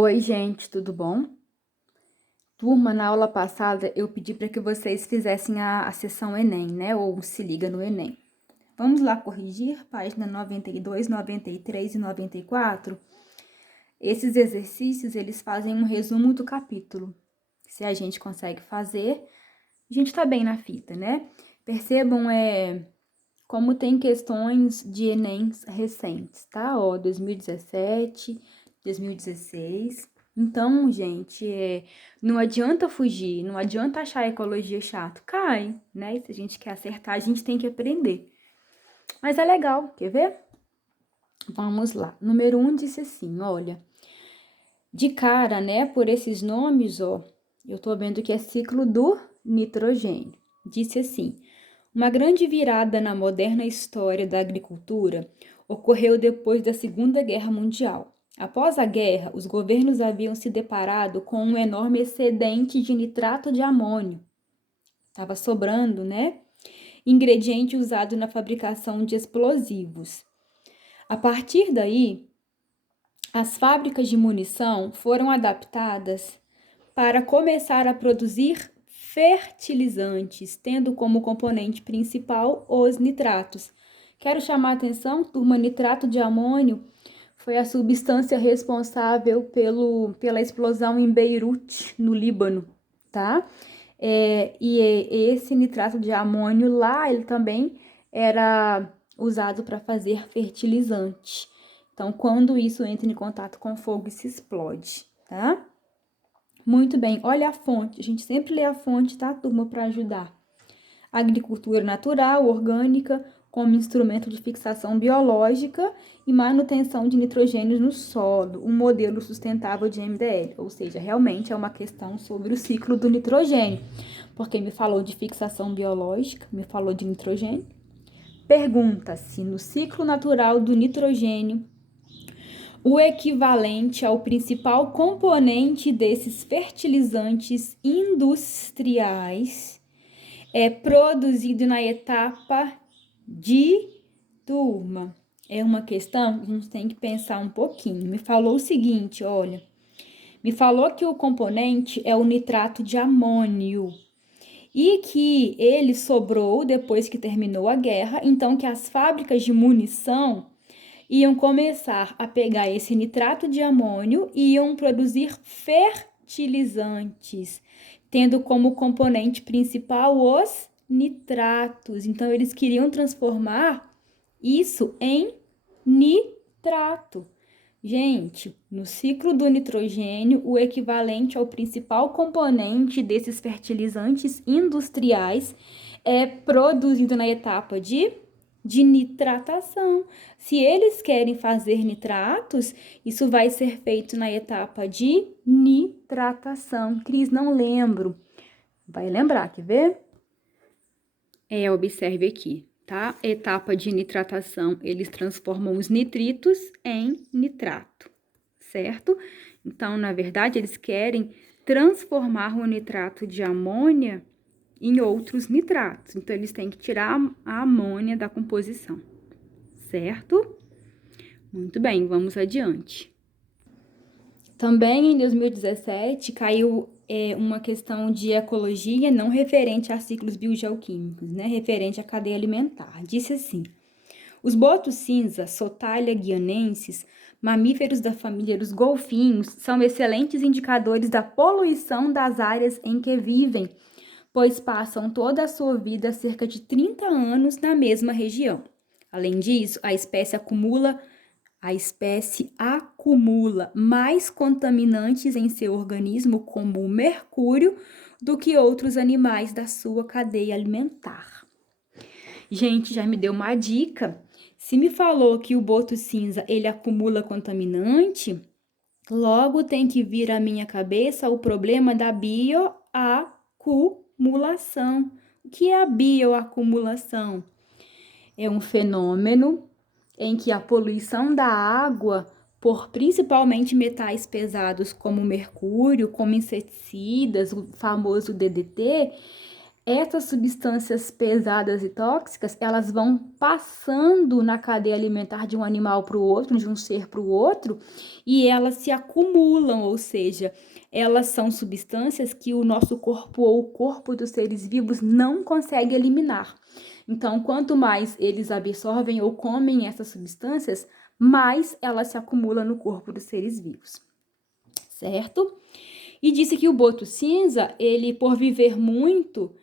Oi, gente, tudo bom? Turma, na aula passada eu pedi para que vocês fizessem a sessão Enem, né? Ou se liga no Enem. Vamos lá corrigir, página 92, 93 e 94. Esses exercícios, eles fazem um resumo do capítulo. Se a gente consegue fazer, a gente tá bem na fita, né? Percebam, como tem questões de Enem recentes, tá? Ó, 2017, 2016. Então, gente, não adianta fugir, não adianta achar a ecologia chato. Cai, né? E se a gente quer acertar, a gente tem que aprender. Mas é legal, quer ver? Vamos lá. Número 1 disse assim, olha. De cara, né, por esses nomes, ó, eu tô vendo que é ciclo do nitrogênio. Disse assim: uma grande virada na moderna história da agricultura ocorreu depois da Segunda Guerra Mundial. Após a guerra, os governos haviam se deparado com um enorme excedente de nitrato de amônio. Estava sobrando, né? Ingrediente usado na fabricação de explosivos. A partir daí, as fábricas de munição foram adaptadas para começar a produzir fertilizantes, tendo como componente principal os nitratos. Quero chamar a atenção, turma, nitrato de amônio foi a substância responsável pela explosão em Beirute, no Líbano, tá? Esse nitrato de amônio lá, ele também era usado para fazer fertilizante. Então, quando isso entra em contato com fogo, isso explode, tá? Muito bem, olha a fonte. A gente sempre lê a fonte, tá, turma, para ajudar. Agricultura natural, orgânica, como instrumento de fixação biológica e manutenção de nitrogênio no solo, um modelo sustentável de MDL. Ou seja, realmente é uma questão sobre o ciclo do nitrogênio, porque me falou de fixação biológica, me falou de nitrogênio. Pergunta-se, no ciclo natural do nitrogênio, o equivalente ao principal componente desses fertilizantes industriais é produzido na etapa de turma. É uma questão que a gente tem que pensar um pouquinho. Me falou o seguinte, olha, me falou que o componente é o nitrato de amônio e que ele sobrou depois que terminou a guerra, então que as fábricas de munição iam começar a pegar esse nitrato de amônio e iam produzir fertilizantes, tendo como componente principal os nitratos. Então, eles queriam transformar isso em nitrato. Gente, no ciclo do nitrogênio, o equivalente ao principal componente desses fertilizantes industriais é produzido na etapa de nitratação. Se eles querem fazer nitratos, isso vai ser feito na etapa de nitratação. Cris, não lembro. Vai lembrar, quer ver? Observe aqui, tá? Etapa de nitratação, eles transformam os nitritos em nitrato, certo? Então, na verdade, eles querem transformar o nitrato de amônia em outros nitratos. Então, eles têm que tirar a amônia da composição, certo? Muito bem, vamos adiante. Também em 2017 caiu uma questão de ecologia não referente a ciclos biogeoquímicos, né? Referente à cadeia alimentar. Disse assim: os botos cinza, Sotalia guianensis, mamíferos da família dos golfinhos, são excelentes indicadores da poluição das áreas em que vivem, pois passam toda a sua vida, cerca de 30 anos, na mesma região. Além disso, a espécie acumula mais contaminantes em seu organismo, como o mercúrio, do que outros animais da sua cadeia alimentar. Gente, já me deu uma dica. Se me falou que o boto cinza ele acumula contaminante, logo tem que vir à minha cabeça o problema da bioacumulação. O que é a bioacumulação? É um fenômeno em que a poluição da água por principalmente metais pesados como mercúrio, como inseticidas, o famoso DDT, essas substâncias pesadas e tóxicas, elas vão passando na cadeia alimentar de um animal para o outro, de um ser para o outro, e elas se acumulam, ou seja, elas são substâncias que o nosso corpo ou o corpo dos seres vivos não consegue eliminar. Então, quanto mais eles absorvem ou comem essas substâncias, mais elas se acumulam no corpo dos seres vivos, certo? E disse que o boto cinza, ele por viver muito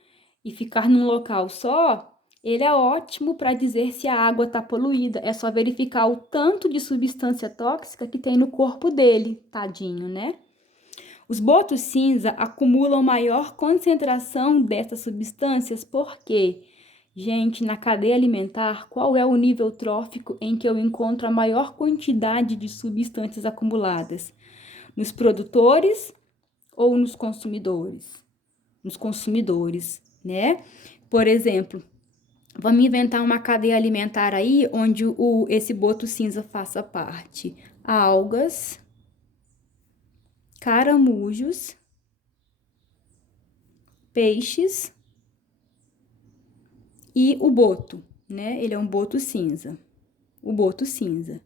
e ficar num local só, ele é ótimo para dizer se a água está poluída. É só verificar o tanto de substância tóxica que tem no corpo dele, tadinho, né? Os botos cinza acumulam maior concentração dessas substâncias porque, gente, na cadeia alimentar, qual é o nível trófico em que eu encontro a maior quantidade de substâncias acumuladas? Nos produtores ou nos consumidores? Nos consumidores, né? Por exemplo, vamos inventar uma cadeia alimentar aí onde esse boto cinza faça parte. Algas, caramujos, peixes e o boto, né? Ele é um boto cinza. O boto cinza.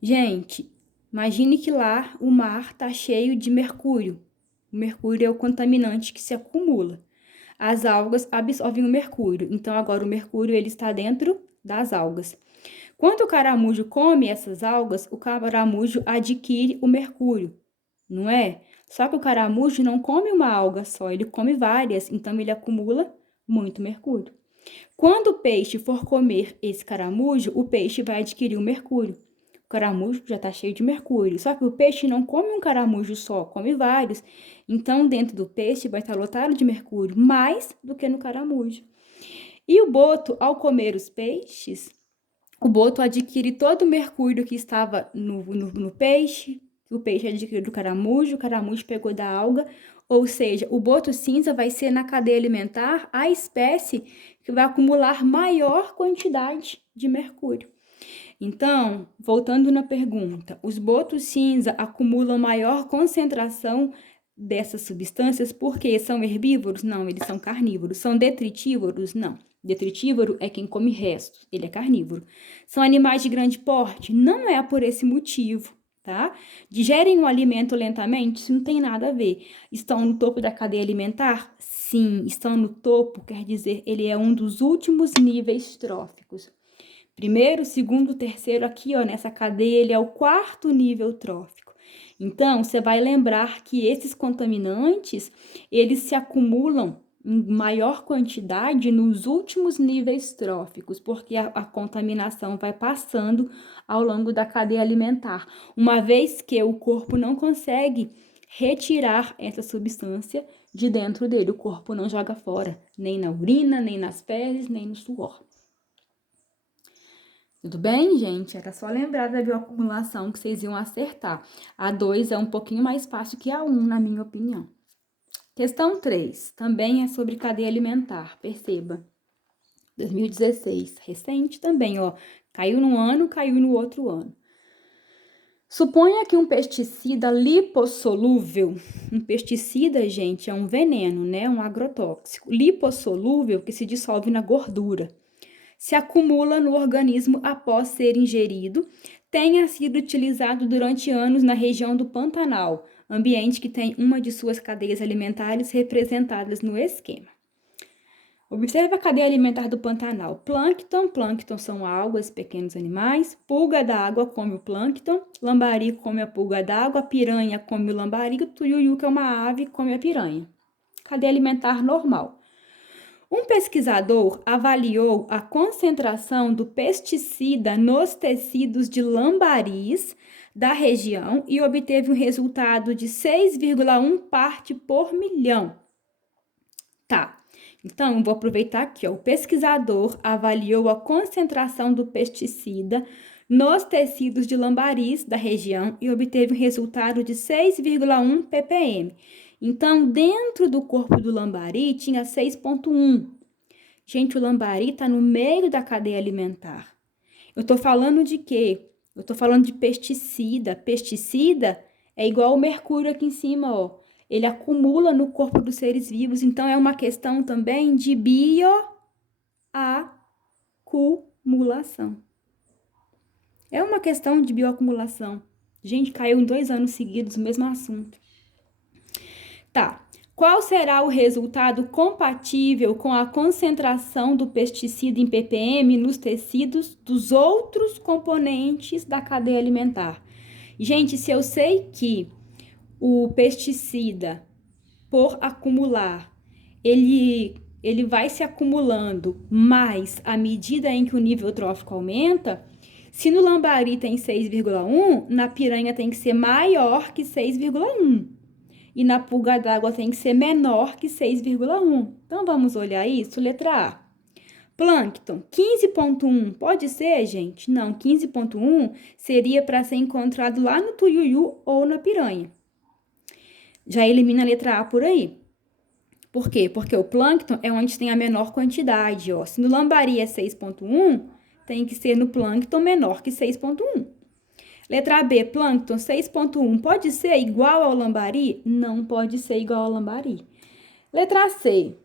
Gente, imagine que lá o mar tá cheio de mercúrio. O mercúrio é o contaminante que se acumula. As algas absorvem o mercúrio. Então, agora o mercúrio ele está dentro das algas. Quando o caramujo come essas algas, o caramujo adquire o mercúrio, não é? Só que o caramujo não come uma alga só, ele come várias, então ele acumula muito mercúrio. Quando o peixe for comer esse caramujo, o peixe vai adquirir o mercúrio. O caramujo já está cheio de mercúrio. Só que o peixe não come um caramujo só, come vários. Então, dentro do peixe vai estar lotado de mercúrio, mais do que no caramujo. E o boto, ao comer os peixes, o boto adquire todo o mercúrio que estava no peixe, o peixe adquiriu do caramujo, o caramujo pegou da alga, ou seja, o boto cinza vai ser na cadeia alimentar a espécie que vai acumular maior quantidade de mercúrio. Então, voltando na pergunta, os botos cinza acumulam maior concentração dessas substâncias porque são herbívoros? Não, eles são carnívoros. São detritívoros? Não. Detritívoro é quem come restos, ele é carnívoro. São animais de grande porte? Não é por esse motivo, tá? Digerem o alimento lentamente? Isso não tem nada a ver. Estão no topo da cadeia alimentar? Sim, estão no topo, quer dizer, ele é um dos últimos níveis tróficos. Primeiro, segundo, terceiro, aqui, ó, nessa cadeia, ele é o quarto nível trófico. Então, você vai lembrar que esses contaminantes, eles se acumulam em maior quantidade nos últimos níveis tróficos, porque a contaminação vai passando ao longo da cadeia alimentar, uma vez que o corpo não consegue retirar essa substância de dentro dele. O corpo não joga fora, nem na urina, nem nas fezes, nem no suor. Tudo bem, gente? Era só lembrar da bioacumulação que vocês iam acertar. A 2 é um pouquinho mais fácil que a 1, na minha opinião. Questão 3, também é sobre cadeia alimentar, perceba. 2016, recente também, ó. Caiu num ano, caiu no outro ano. Suponha que um pesticida lipossolúvel, um pesticida, gente, é um veneno, né? Um agrotóxico. Lipossolúvel, que se dissolve na gordura, se acumula no organismo após ser ingerido, tenha sido utilizado durante anos na região do Pantanal, ambiente que tem uma de suas cadeias alimentares representadas no esquema. Observe a cadeia alimentar do Pantanal. Plâncton, plâncton são algas, pequenos animais. Pulga d'água come o plâncton. Lambari come a pulga d'água. Piranha come o lambari. Tuiuiu, que é uma ave, come a piranha. Cadeia alimentar normal. Um pesquisador avaliou a concentração do pesticida nos tecidos de lambaris da região e obteve um resultado de 6,1 parte por milhão. Tá, então vou aproveitar aqui, ó. O pesquisador avaliou a concentração do pesticida nos tecidos de lambaris da região e obteve um resultado de 6,1 ppm. Então, dentro do corpo do lambari tinha 6,1. Gente, o lambari está no meio da cadeia alimentar. Eu tô falando de quê? Eu tô falando de pesticida. Pesticida é igual o mercúrio aqui em cima, ó. ele acumula no corpo dos seres vivos, então é uma questão também de bioacumulação. É uma questão de bioacumulação. Gente, caiu em 2 anos seguidos o mesmo assunto. Tá. Qual será o resultado compatível com a concentração do pesticida em ppm nos tecidos dos outros componentes da cadeia alimentar? Gente, se eu sei que o pesticida, por acumular, ele vai se acumulando mais à medida em que o nível trófico aumenta, se no lambari tem 6,1, na piranha tem que ser maior que 6,1. E na pulga d'água tem que ser menor que 6,1. Então, vamos olhar isso? Letra A. Plâncton, 15,1. Pode ser, gente? Não, 15,1 seria para ser encontrado lá no tuiuiu ou na piranha. Já elimina a letra A por aí. Por quê? Porque o plâncton é onde tem a menor quantidade. Ó. Se no lambari é 6,1, tem que ser no plâncton menor que 6,1. Letra B, plâncton 6,1 pode ser igual ao lambari? Não pode ser igual ao lambari. Letra C.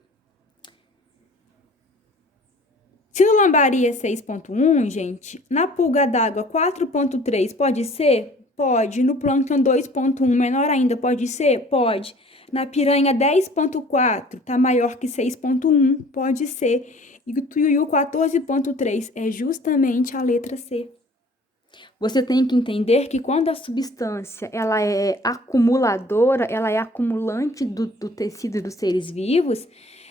Se no lambari é 6,1, gente, na pulga d'água 4,3 pode ser? Pode. No plâncton 2,1, menor ainda, pode ser? Pode. Na piranha 10,4, tá maior que 6,1, pode ser. E o tuiuiu 14,3 é justamente a letra C. Você tem que entender que quando a substância ela é acumuladora, ela é acumulante do tecido dos seres vivos,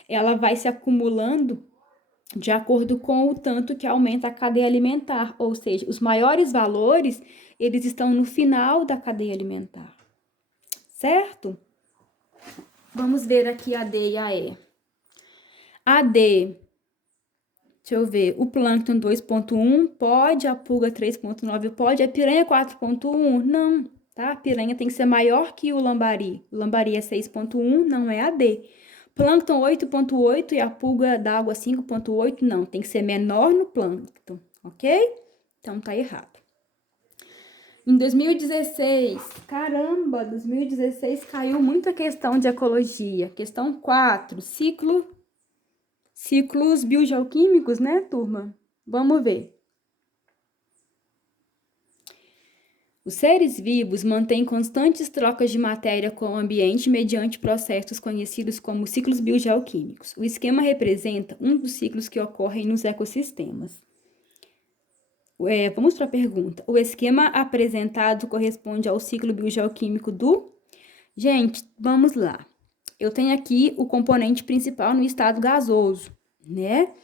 ela vai se acumulando de acordo com o tanto que aumenta a cadeia alimentar, ou seja, os maiores valores, eles estão no final da cadeia alimentar, certo? Vamos ver aqui a D e a E. A D, deixa eu ver, o plâncton 2,1 pode, a pulga 3,9 pode, a piranha 4,1 não, tá? A piranha tem que ser maior que o lambari. O lambari é 6,1, não é a D. Plâncton 8,8 e a pulga d'água 5,8, não, tem que ser menor no plâncton, ok? Então tá errado. Em 2016, caramba, 2016 caiu muita questão de ecologia. Questão 4, ciclos biogeoquímicos, né, turma? Vamos ver. Os seres vivos mantêm constantes trocas de matéria com o ambiente mediante processos conhecidos como ciclos biogeoquímicos. O esquema representa um dos ciclos que ocorrem nos ecossistemas. Vamos para a pergunta. O esquema apresentado corresponde ao ciclo biogeoquímico do... Gente, vamos lá. Eu tenho aqui o componente principal no estado gasoso, né?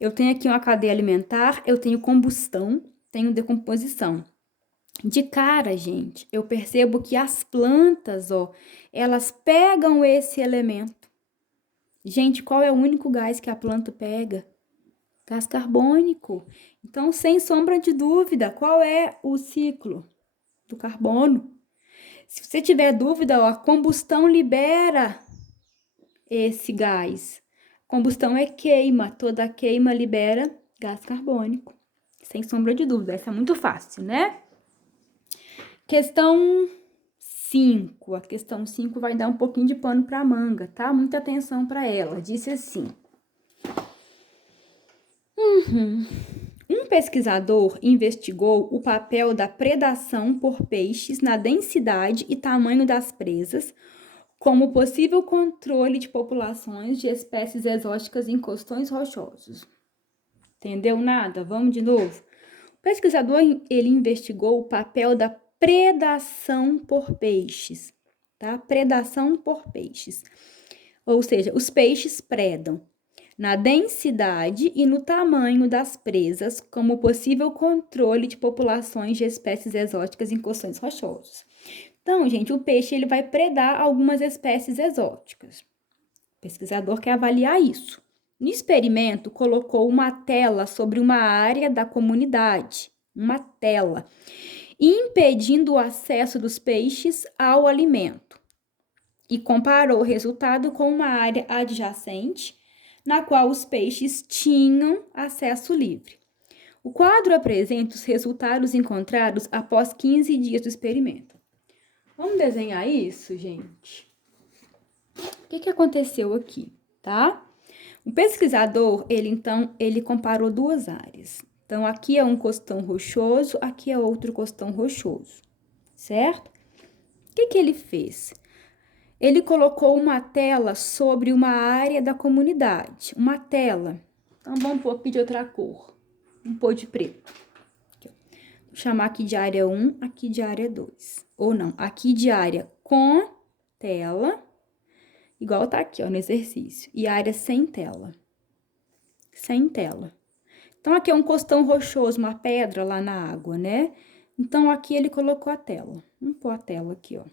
Eu tenho aqui uma cadeia alimentar, eu tenho combustão, tenho decomposição. De cara, gente, eu percebo que as plantas, ó, elas pegam esse elemento. Gente, qual é o único gás que a planta pega? Gás carbônico. Então, sem sombra de dúvida, qual é o ciclo do carbono? Se você tiver dúvida, ó, a combustão libera esse gás. Combustão é queima, toda queima libera gás carbônico. Sem sombra de dúvida, essa é muito fácil, né? Questão 5. A questão 5 vai dar um pouquinho de pano para manga, tá? Muita atenção para ela. Disse assim. Um pesquisador investigou o papel da predação por peixes na densidade e tamanho das presas, como possível controle de populações de espécies exóticas em costões rochosos. Entendeu nada? Vamos de novo. O pesquisador ele investigou o papel da predação por peixes, tá? Predação por peixes. Ou seja, os peixes predam na densidade e no tamanho das presas, como possível controle de populações de espécies exóticas em costões rochosos. Então, gente, o peixe ele vai predar algumas espécies exóticas. O pesquisador quer avaliar isso. No experimento, colocou uma tela sobre uma área da comunidade, uma tela, impedindo o acesso dos peixes ao alimento. E comparou o resultado com uma área adjacente, na qual os peixes tinham acesso livre. O quadro apresenta os resultados encontrados após 15 dias do experimento. Vamos desenhar isso, gente? que aconteceu aqui, tá? O pesquisador, ele comparou duas áreas. Então, aqui é um costão rochoso, aqui é outro costão rochoso, certo? O que ele fez? Ele colocou uma tela sobre uma área da comunidade, uma tela. Então, vamos pôr aqui de outra cor, vamos pôr de preto. Aqui, vou chamar aqui de área 1, aqui de área 2. Ou não, aqui de área com tela, igual tá aqui, ó, no exercício. E área sem tela. Sem tela. Então, aqui é um costão rochoso, uma pedra lá na água, né? Então, aqui ele colocou a tela. Vamos pôr a tela aqui, ó.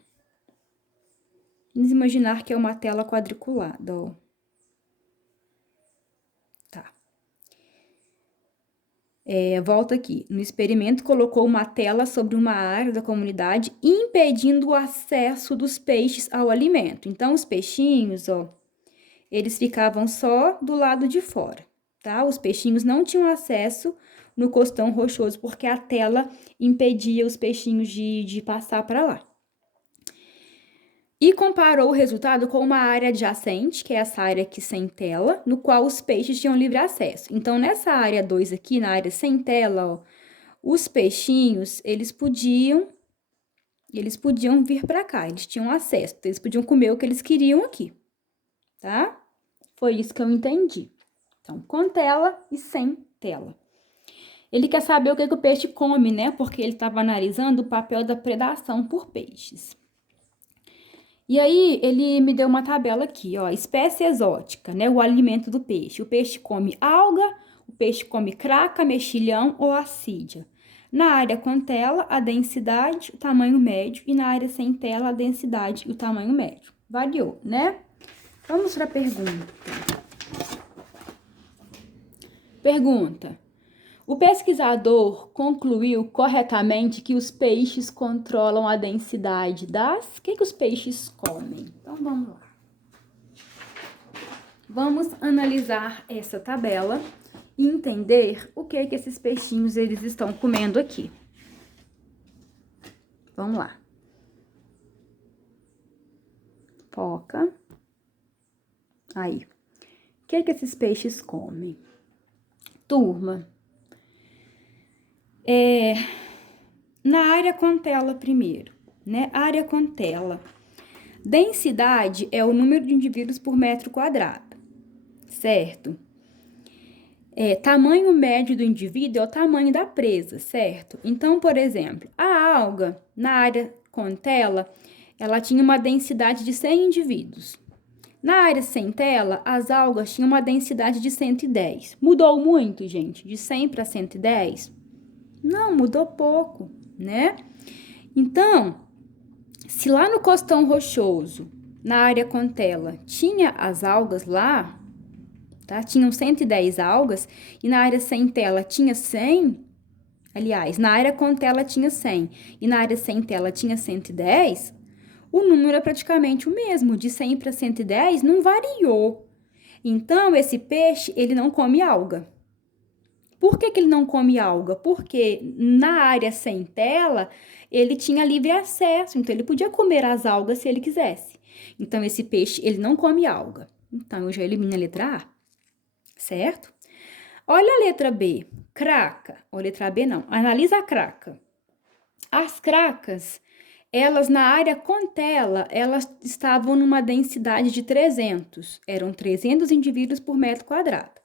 Vamos imaginar que é uma tela quadriculada, ó. Tá. Volta aqui. No experimento, colocou uma tela sobre uma área da comunidade, impedindo o acesso dos peixes ao alimento. Então, os peixinhos, ó, eles ficavam só do lado de fora, tá? Os peixinhos não tinham acesso no costão rochoso, porque a tela impedia os peixinhos de passar para lá. E comparou o resultado com uma área adjacente, que é essa área aqui sem tela, no qual os peixes tinham livre acesso. Então, nessa área 2 aqui, na área sem tela, ó, os peixinhos, eles podiam vir para cá, eles tinham acesso, eles podiam comer o que eles queriam aqui, tá? Foi isso que eu entendi. Então, com tela e sem tela. Ele quer saber o que o peixe come, né? Porque ele estava analisando o papel da predação por peixes. E aí, ele me deu uma tabela aqui, ó, espécie exótica, né? O alimento do peixe. O peixe come alga, o peixe come craca, mexilhão ou assídia. Na área com tela, a densidade, o tamanho médio, e na área sem tela, a densidade e o tamanho médio. Variou, né? Vamos para a pergunta. Pergunta. O pesquisador concluiu corretamente que os peixes controlam a densidade das... O que os peixes comem? Então, vamos lá. Vamos analisar essa tabela e entender o que esses peixinhos eles estão comendo aqui. Vamos lá. Foca. Aí. O que esses peixes comem? Turma. Na área com tela primeiro, né? Área com tela. Densidade é o número de indivíduos por metro quadrado, certo? Tamanho médio do indivíduo é o tamanho da presa, certo? Então, por exemplo, a alga, na área com tela, ela tinha uma densidade de 100 indivíduos. Na área sem tela, as algas tinham uma densidade de 110. Mudou muito, gente? De 100 para 110? Não, mudou pouco, né? Então, se lá no costão rochoso, na área com tela, tinha as algas lá, tá? Tinham 110 algas, e na área sem tela tinha 100, aliás, na área com tela tinha 100, e na área sem tela tinha 110, o número é praticamente o mesmo, de 100 para 110 não variou. Então, esse peixe, ele não come alga. Por que ele não come alga? Porque na área sem tela, ele tinha livre acesso, então ele podia comer as algas se ele quisesse. Então, esse peixe, ele não come alga. Então, eu já elimino a letra A, certo? Olha a letra B, craca. Ou letra B não, analisa a craca. As cracas, elas na área com tela, elas estavam numa densidade de 300. Eram 300 indivíduos por metro quadrado.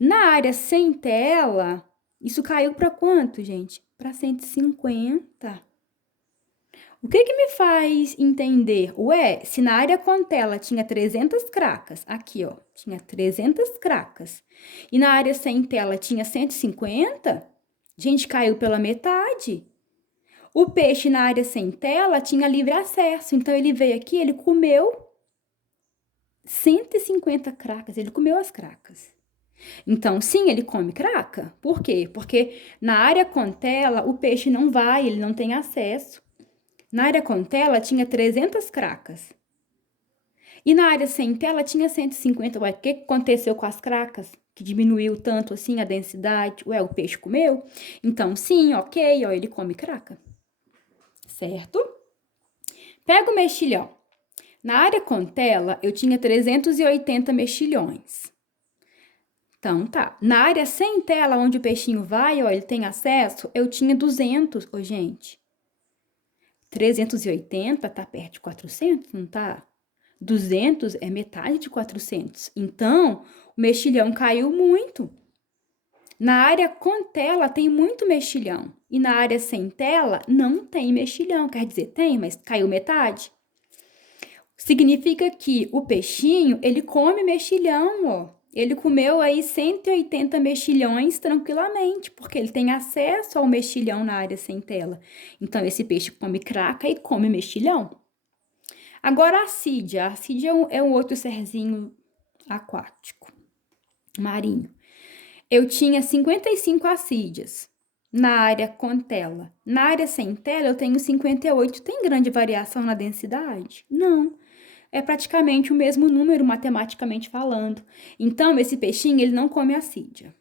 Na área sem tela, isso caiu para quanto, gente? Para 150. O que me faz entender? Ué, se na área com tela tinha 300 cracas, aqui, ó, tinha 300 cracas, e na área sem tela tinha 150, gente, caiu pela metade. O peixe na área sem tela tinha livre acesso, então ele veio aqui, ele comeu 150 cracas, ele comeu as cracas. Então, sim, ele come craca. Por quê? Porque na área com tela, o peixe não vai, ele não tem acesso. Na área com tela, tinha 300 cracas. E na área sem tela, tinha 150. Ué, o que aconteceu com as cracas? Que diminuiu tanto assim a densidade? Ué, o peixe comeu? Então, sim, ok, ó, ele come craca. Certo? Pega o mexilhão. Na área com tela, eu tinha 380 mexilhões. Então, tá. Na área sem tela, onde o peixinho vai, ó, ele tem acesso, eu tinha 200, ô, gente. 380 tá perto de 400, não tá? 200 é metade de 400. Então, o mexilhão caiu muito. Na área com tela tem muito mexilhão. E na área sem tela não tem mexilhão. Quer dizer, tem, mas caiu metade. Significa que o peixinho, ele come mexilhão, ó. Ele comeu aí 180 mexilhões tranquilamente, porque ele tem acesso ao mexilhão na área sem tela. Então, esse peixe come craca e come mexilhão. Agora, a assídia. A assídia é um outro serzinho aquático, marinho. Eu tinha 55 assídias na área com tela. Na área sem tela, eu tenho 58. Tem grande variação na densidade? Não. É praticamente o mesmo número, matematicamente falando. Então, esse peixinho, ele não come assídia.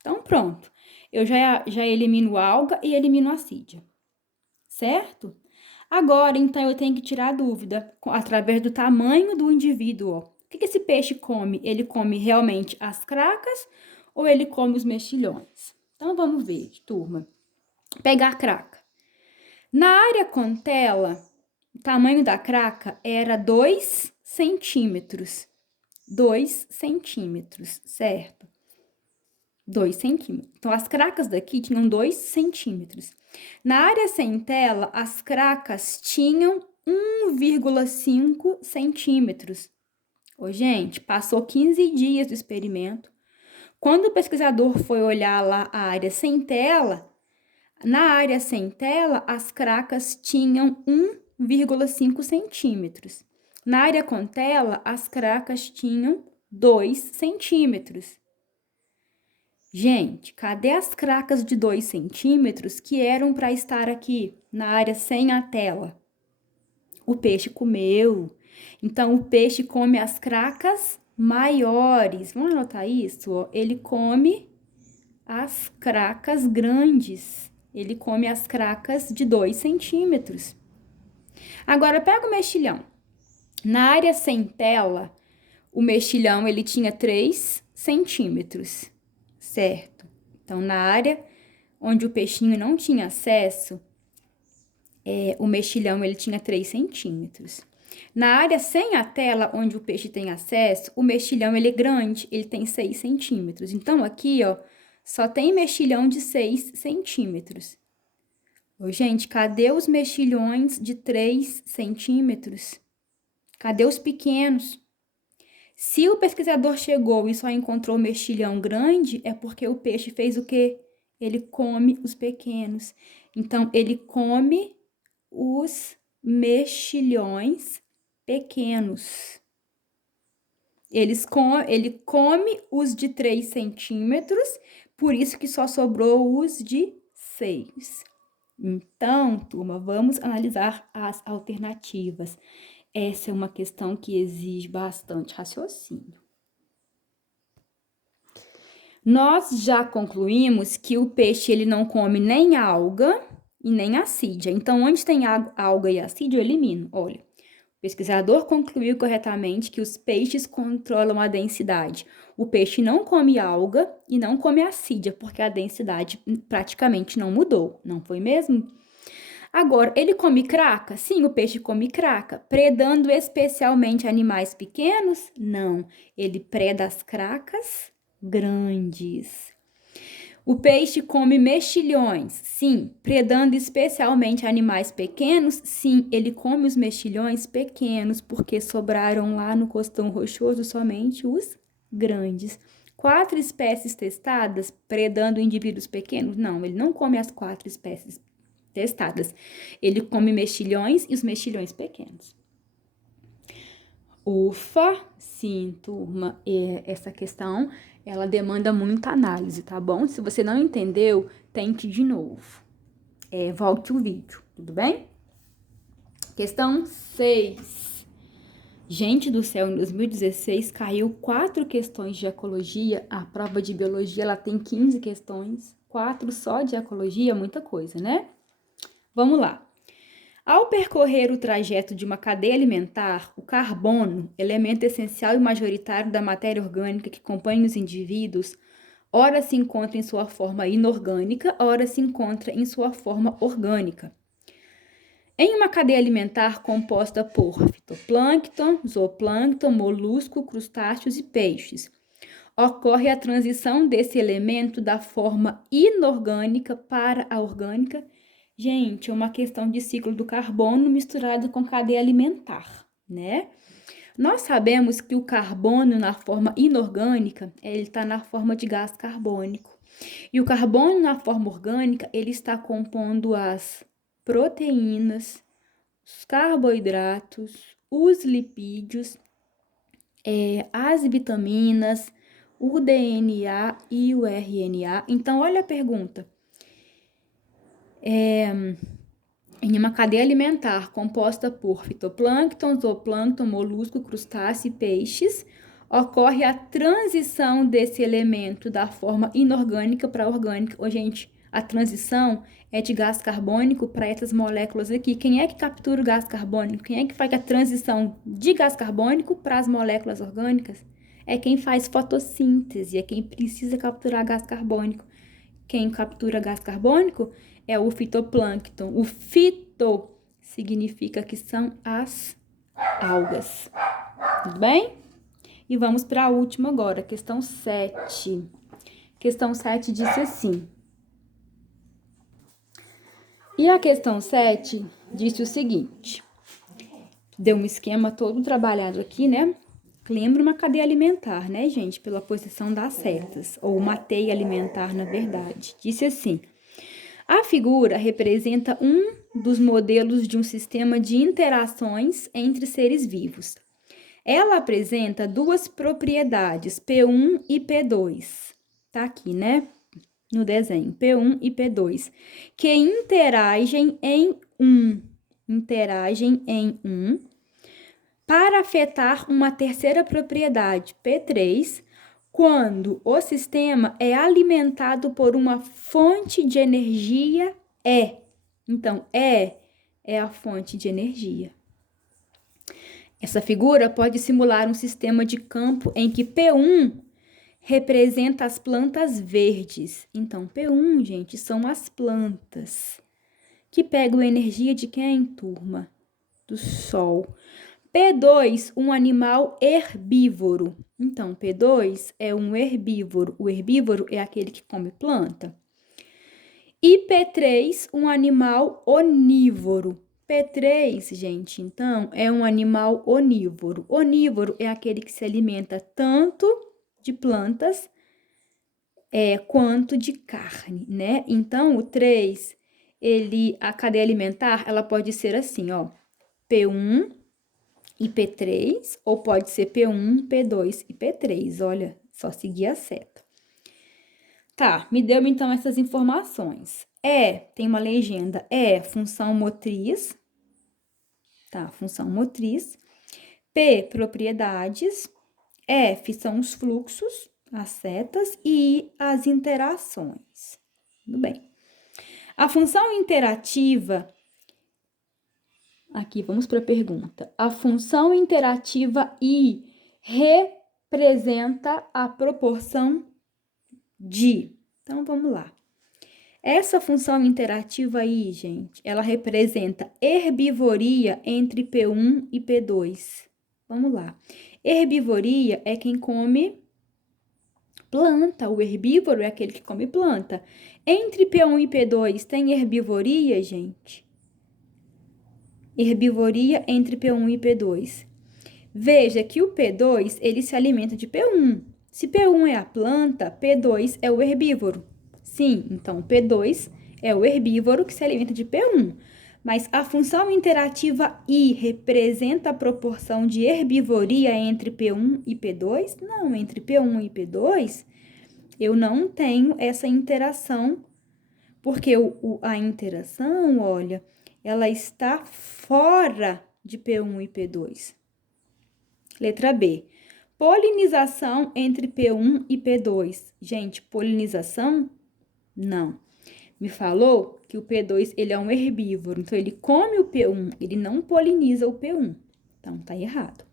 Então, pronto. Eu já elimino alga e elimino assídia. Certo? Agora, então, eu tenho que tirar a dúvida através do tamanho do indivíduo. Ó. O que esse peixe come? Ele come realmente as cracas ou ele come os mexilhões? Então, vamos ver, turma. Pegar a craca. Na área com tela, o tamanho da craca era 2 centímetros. 2 centímetros, certo? 2 centímetros. Então, as cracas daqui tinham 2 centímetros. Na área sem tela, as cracas tinham 1,5 centímetros. Ô, gente, passou 15 dias do experimento. Quando o pesquisador foi olhar lá a área sem tela, na área sem tela, as cracas tinham 1,5 centímetros. Na área com tela, as cracas tinham 2 centímetros. Gente, cadê as cracas de 2 centímetros que eram para estar aqui na área sem a tela? O peixe comeu. Então, o peixe come as cracas maiores. Vamos anotar isso? Ó. Ele come as cracas grandes. Ele come as cracas de 2 centímetros. Agora, pega o mexilhão. Na área sem tela, o mexilhão ele tinha 3 centímetros, certo? Então, na área onde o peixinho não tinha acesso, o mexilhão ele tinha 3 centímetros. Na área sem a tela, onde o peixe tem acesso, o mexilhão ele é grande, ele tem 6 centímetros. Então, aqui, ó, só tem mexilhão de 6 centímetros. Ô, gente, cadê os mexilhões de 3 centímetros? Cadê os pequenos? Se o pesquisador chegou e só encontrou mexilhão grande, é porque o peixe fez o quê? Ele come os pequenos. Então, ele come os mexilhões pequenos. Ele come os de 3 centímetros, por isso que só sobrou os de 6. Então, turma, vamos analisar as alternativas. Essa é uma questão que exige bastante raciocínio. Nós já concluímos que o peixe ele não come nem alga e nem assídia. Então, onde tem alga e assídia, eu elimino. Olha, o pesquisador concluiu corretamente que os peixes controlam a densidade. O peixe não come alga e não come assídia, porque a densidade praticamente não mudou, não foi mesmo? Agora, ele come craca? Sim, o peixe come craca. Predando especialmente animais pequenos? Não, ele preda as cracas grandes. O peixe come mexilhões? Sim. Predando especialmente animais pequenos? Sim, ele come os mexilhões pequenos, porque sobraram lá no costão rochoso somente os grandes. 4 espécies testadas predando indivíduos pequenos? Não, ele não come as 4 espécies testadas. Ele come mexilhões e os mexilhões pequenos. Ufa, sim, turma, essa questão, ela demanda muita análise, tá bom? Se você não entendeu, tente de novo. Volte o vídeo, tudo bem? Questão 6. Gente do céu, em 2016 caiu 4 questões de ecologia. A prova de biologia, ela tem 15 questões. 4 só de ecologia, muita coisa, né? Vamos lá. Ao percorrer o trajeto de uma cadeia alimentar, o carbono, elemento essencial e majoritário da matéria orgânica que compõe os indivíduos, ora se encontra em sua forma inorgânica, ora se encontra em sua forma orgânica. Em uma cadeia alimentar composta por fitoplâncton, zooplâncton, molusco, crustáceos e peixes, ocorre a transição desse elemento da forma inorgânica para a orgânica. Gente, é uma questão de ciclo do carbono misturado com cadeia alimentar, né? Nós sabemos que o carbono na forma inorgânica, ele está na forma de gás carbônico. E o carbono na forma orgânica, ele está compondo as proteínas, os carboidratos, os lipídios, as vitaminas, o DNA e o RNA. Então, olha a pergunta. Em uma cadeia alimentar composta por fitoplâncton, zooplâncton, molusco, crustáceo e peixes, ocorre a transição desse elemento da forma inorgânica para a orgânica. Ô, gente, a transição é de gás carbônico para essas moléculas aqui. Quem é que captura o gás carbônico? Quem é que faz a transição de gás carbônico para as moléculas orgânicas? É quem faz fotossíntese, é quem precisa capturar gás carbônico. Quem captura gás carbônico é o fitoplâncton. O fito significa que são as algas. Tudo bem? E vamos para a última agora, questão 7. Questão 7 disse assim. E a questão 7 disse o seguinte. Deu um esquema todo trabalhado aqui, né? Lembra uma cadeia alimentar, né, gente? Pela posição das setas, ou uma teia alimentar, na verdade. Disse assim. A figura representa um dos modelos de um sistema de interações entre seres vivos. Ela apresenta duas propriedades, P1 e P2. Tá aqui, né? No desenho, P1 e P2, que interagem em um para afetar uma terceira propriedade, P3, quando o sistema é alimentado por uma fonte de energia E. Então, E é a fonte de energia. Essa figura pode simular um sistema de campo em que P1 representa as plantas verdes. Então, P1, gente, são as plantas que pegam energia de quem, turma? Do sol. P2, um animal herbívoro. Então, P2 é um herbívoro. O herbívoro é aquele que come planta. E P3, um animal onívoro. P3, gente, então, é um animal onívoro. Onívoro é aquele que se alimenta tanto de plantas quanto de carne, né? Então, o 3, a cadeia alimentar, ela pode ser assim, ó. P1 e P3, ou pode ser P1, P2 e P3, olha, só seguir a seta. Tá, me deu então essas informações. Tem uma legenda, função motriz, tá, função motriz. P, propriedades. F são os fluxos, as setas e as interações. Tudo bem. A função interativa. Aqui, vamos para a pergunta. A função interativa I representa a proporção de. Então, vamos lá. Essa função interativa aí, gente, ela representa herbivoria entre P1 e P2. Vamos lá. Herbivoria é quem come planta. O herbívoro é aquele que come planta. Entre P1 e P2 tem herbivoria, gente? Herbivoria entre P1 e P2. Veja que o P2, ele se alimenta de P1. Se P1 é a planta, P2 é o herbívoro. Sim, então P2 é o herbívoro que se alimenta de P1. Mas a função interativa I representa a proporção de herbivoria entre P1 e P2? Não, entre P1 e P2, eu não tenho essa interação, porque a interação, olha, ela está fora de P1 e P2. Letra B. Polinização entre P1 e P2. Gente, polinização? Não. me falou que o P2 ele é um herbívoro, então ele come o P1, ele não poliniza o P1. Então tá errado.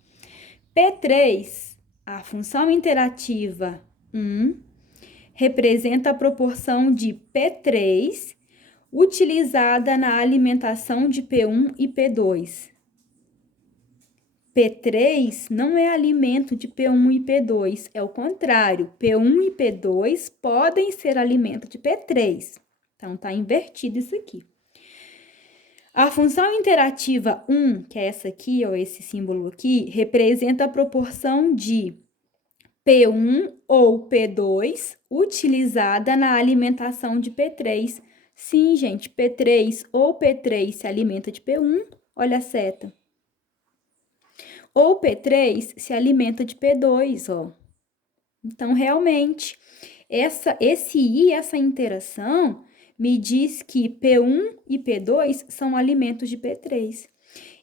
P3, a função interativa 1 representa a proporção de P3 utilizada na alimentação de P1 e P2. P3 não é alimento de P1 e P2, é o contrário. P1 e P2 podem ser alimento de P3. Então, tá invertido isso aqui. A função interativa 1, que é essa aqui, ó, esse símbolo aqui, representa a proporção de P1 ou P2 utilizada na alimentação de P3. Sim, gente, P3 ou P3 se alimenta de P1, olha a seta. Ou P3 se alimenta de P2, ó. Então, realmente, essa interação me diz que P1 e P2 são alimentos de P3.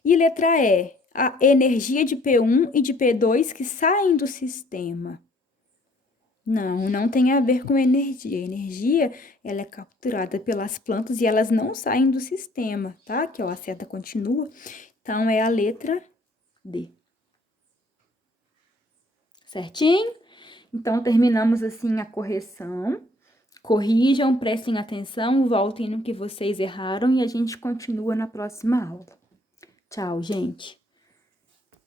E letra E, a energia de P1 e de P2 que saem do sistema. Não tem a ver com energia. A energia, ela é capturada pelas plantas e elas não saem do sistema, tá? Aqui, ó, a seta continua. Então, é a letra D. Certinho? Então, terminamos assim a correção. Corrijam, prestem atenção, voltem no que vocês erraram e a gente continua na próxima aula. Tchau, gente!